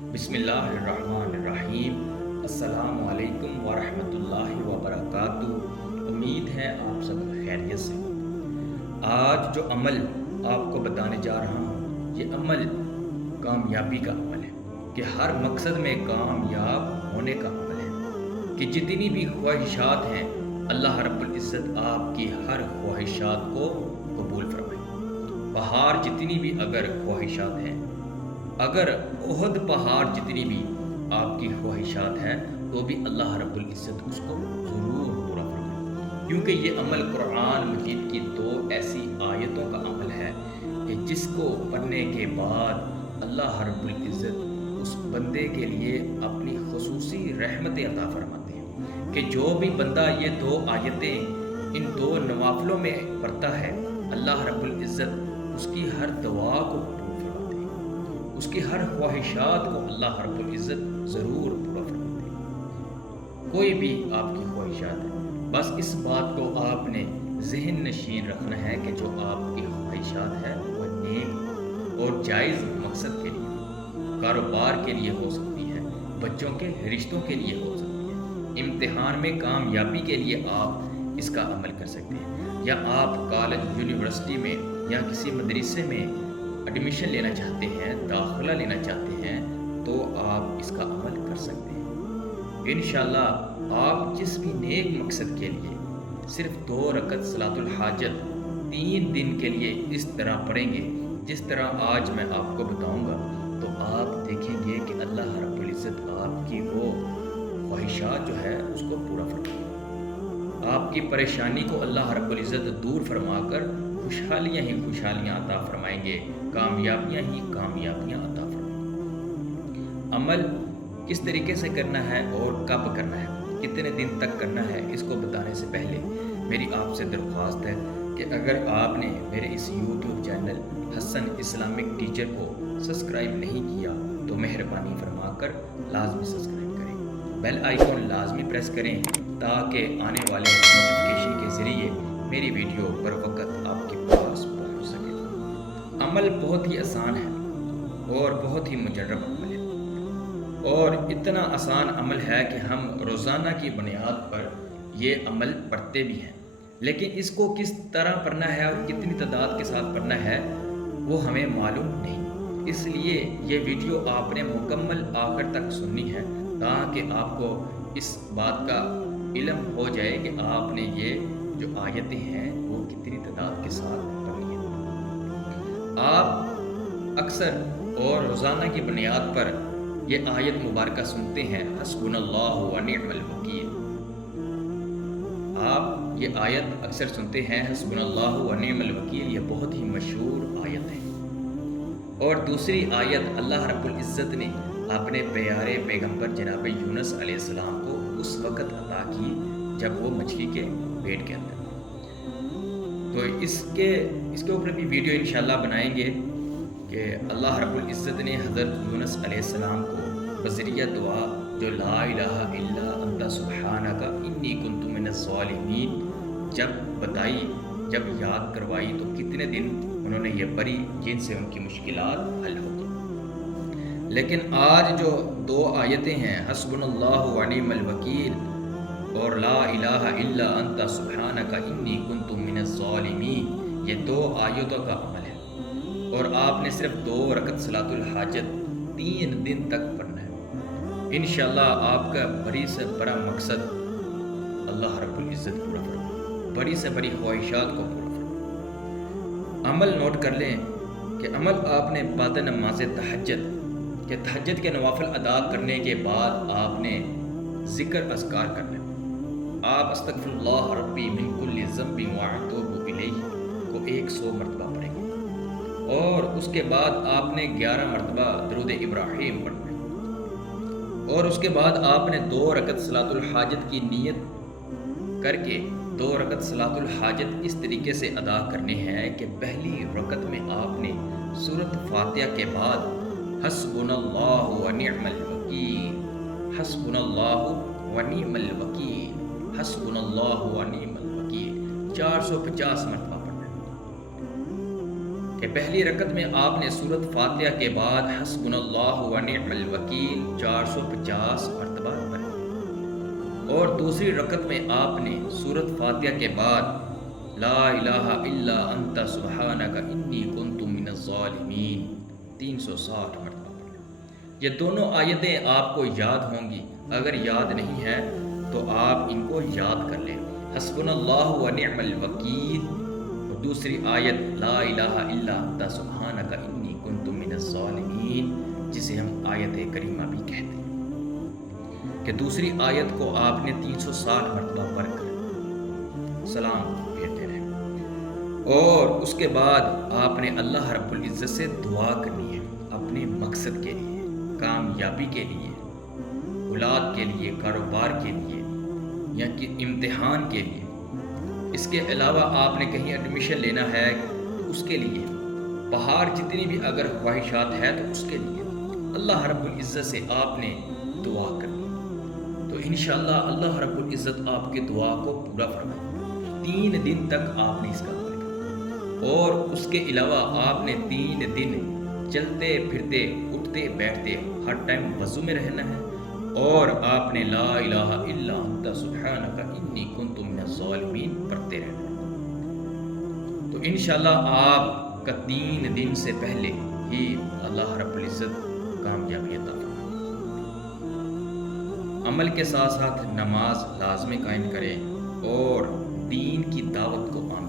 بسم اللہ الرحمن الرحیم۔ السلام علیکم ورحمۃ اللہ وبرکاتہ۔ امید ہے آپ سب خیریت سے ہوں۔ آج جو عمل آپ کو بتانے جا رہا ہوں، یہ عمل کامیابی کا عمل ہے، کہ ہر مقصد میں کامیاب ہونے کا عمل ہے، کہ جتنی بھی خواہشات ہیں اللہ رب العزت آپ کی ہر خواہشات کو قبول فرمائے۔ باہر جتنی بھی اگر خواہشات ہیں، اگر احد پہاڑ جتنی بھی آپ کی خواہشات ہیں، تو بھی اللہ رب العزت اس کو ضرور پورا فرمائے، کیونکہ یہ عمل قرآن مجید کی 2 ایسی آیتوں کا عمل ہے کہ جس کو پڑھنے کے بعد اللہ رب العزت اس بندے کے لیے اپنی خصوصی رحمتیں عطا فرماتے ہیں، کہ جو بھی بندہ یہ 2 آیتیں ان 2 نوافلوں میں پڑھتا ہے، اللہ رب العزت اس کی ہر دعا کو اس کی ہر خواہشات کو اللہ رب العزت ضرور پورا فرماتے ہیں۔ کوئی بھی آپ کی خواہشات ہے، بس اس بات کو آپ نے ذہن نشین رکھنا ہے کہ جو آپ کی خواہشات ہے وہ نیک اور جائز مقصد کے لیے، کاروبار کے لیے ہو سکتی ہے، بچوں کے رشتوں کے لیے ہو سکتی ہے، امتحان میں کامیابی کے لیے آپ اس کا عمل کر سکتے ہیں، یا آپ کالج یونیورسٹی میں یا کسی مدرسے میں ایڈمیشن لینا چاہتے ہیں، داخلہ لینا چاہتے ہیں، تو آپ اس کا عمل کر سکتے ہیں۔ انشاءاللہ آپ جس بھی نیک مقصد کے لیے صرف 2 رکعت صلاۃ الحاجت 3 دن کے لیے اس طرح پڑھیں گے جس طرح آج میں آپ کو بتاؤں گا، تو آپ دیکھیں گے کہ اللہ رب العزت آپ کی وہ خواہشات جو ہے اس کو پورا فرمائے گا۔ آپ کی پریشانی کو اللہ رب العزت دور فرما کر خوشحالیاں ہی خوشحالیاں عطا فرمائیں گے، کامیابیاں ہی کامیابیاں عطا فرمائیں گے۔ عمل کس طریقے سے کرنا ہے اور کب کرنا ہے، کتنے دن تک کرنا ہے، اس کو بتانے سے پہلے میری آپ سے درخواست ہے کہ اگر آپ نے میرے اس یوٹیوب چینل حسن اسلامک ٹیچر کو سبسکرائب نہیں کیا تو مہربانی فرما کر لازمی سبسکرائب کریں، بیل آئیکن لازمی پریس کریں تاکہ آنے والے نوٹیفیکیشن کے ذریعے میری ویڈیو پر وقت آپ کے پاس پہنچ سکے۔ عمل بہت ہی آسان ہے اور بہت ہی مجرب عمل ہے، اور اتنا آسان عمل ہے کہ ہم روزانہ کی بنیاد پر یہ عمل پڑھتے بھی ہیں، لیکن اس کو کس طرح پڑھنا ہے اور کتنی تعداد کے ساتھ پڑھنا ہے وہ ہمیں معلوم نہیں۔ اس لیے یہ ویڈیو آپ نے مکمل آخر تک سننی ہے تاکہ آپ کو اس بات کا علم ہو جائے کہ آپ نے یہ جو آیتیں ہیں وہ کتنی تعداد کے ساتھ پڑھنی ہیں۔ آپ اکثر اور روزانہ کی بنیاد پر یہ آیت مبارکہ سنتے ہیں، حسبنا اللہ و نعم الوکیل۔ آپ یہ آیت اکثر سنتے ہیں، حسبنا اللہ و نعم الوکیل، یہ بہت ہی مشہور آیت ہے۔ اور دوسری آیت اللہ رب العزت نے اپنے پیارے پیغمبر جناب یونس علیہ السلام کو اس وقت عطا کی جب وہ مچھلی کے پیٹ کے اندر۔ تو اس کے اوپر بھی ویڈیو انشاءاللہ بنائیں گے کہ اللہ رب العزت نے حضرت یونس علیہ السلام کو بذریعہ دعا جو لا الہ الا انت سبحانک انی کنت من الظالمین جب بتائی، جب یاد کروائی، تو کتنے دن انہوں نے یہ پڑھی جن سے ان کی مشکلات حل ہو گئی۔ لیکن آج جو 2 آیتیں ہیں، حسبنا اللہ و نعم الوکیل اور لا الہ الا انت سبحانک انی کنت من الظالمین، یہ 2 آیتوں کا عمل ہے، اور آپ نے صرف 2 رکعت صلاۃ الحاجت 3 دن تک پڑھنا ہے۔ انشاءاللہ آپ کا بڑی سے بڑا مقصد اللہ رب العزت پورا فرمائے، بڑی سے بڑی خواہشات کو پورا فرمائے۔ عمل نوٹ کر لیں کہ عمل آپ نے بعد نماز تہجد، کہ تہجد کے نوافل ادا کرنے کے بعد آپ نے ذکر اذکار کرنا ہے۔ آپ استغفر اللہ ربی من کل ذنب واتوب الیہ کو 100 مرتبہ پڑھیں گے، اور اس کے بعد آپ نے 11 مرتبہ درود ابراہیم پڑھنا ہے، اور اس کے بعد آپ نے 2 رکعت صلاۃ الحاجت کی نیت کر کے 2 رکعت صلاۃ الحاجت اس طریقے سے ادا کرنے ہیں کہ پہلی رکعت میں آپ نے سورۃ فاتحہ کے بعد حسبنا اللہ و نعم الوکیل، حسبنا اللہ و نعم الوکیل، حسبنا اللہ و نعم الوکیل 450 مرتبہ پڑھنا ہے۔ کہ پہلی رکعت میں آپ نے سورۃ فاتحہ کے بعد حسبنا اللہ و نعم الوکیل 450 مرتبہ پڑھی، اور دوسری رکعت میں آپ نے سورۃ فاتحہ کے بعد لا الہ الا انت سبحانک انی کنت من الظالمین 360 مرتبہ پڑھی۔ یہ دونوں آیتیں آپ کو یاد ہوں گی، اگر یاد نہیں ہے تو آپ ان کو یاد کر لیں۔ حسبنا اللہ و نعم الوکیل اور دوسری آیت لا الہ الا انت سبحانک انی کنت من الظالمین، جسے ہم آیت کریمہ بھی کہتے ہیں، کہ دوسری آیت کو آپ نے 360 مرتبہ پڑھ کر سلام پھیرتے رہے، اور اس کے بعد آپ نے اللہ رب العزت سے دعا کرنی ہے اپنے مقصد کے لیے، کامیابی کے لیے، اولاد کے لیے، کاروبار کے لیے یا کہ امتحان کے لیے۔ اس کے علاوہ آپ نے کہیں ایڈمیشن لینا ہے تو اس کے لیے، باہر جتنی بھی اگر خواہشات ہے تو اس کے لیے اللہ رب العزت سے آپ نے دعا کرنی، تو انشاءاللہ اللہ رب العزت آپ کے دعا کو پورا فرمائے۔ 3 دن تک آپ نے اس کا عمل کرنا، اور اس کے علاوہ آپ نے 3 دن چلتے پھرتے اٹھتے بیٹھتے ہر ٹائم وضو میں رہنا ہے، اور آپ نے لا الہ الا انت سبحانک انی کنت من الظالمین پڑھتے رہنا ہے۔ تو انشاءاللہ آپ کا 3 دن سے پہلے ہی اللہ رب العزت کامیابی عطا فرمائے۔ عمل کے ساتھ ساتھ نماز لازمی قائم کریں اور دین کی دعوت کو عام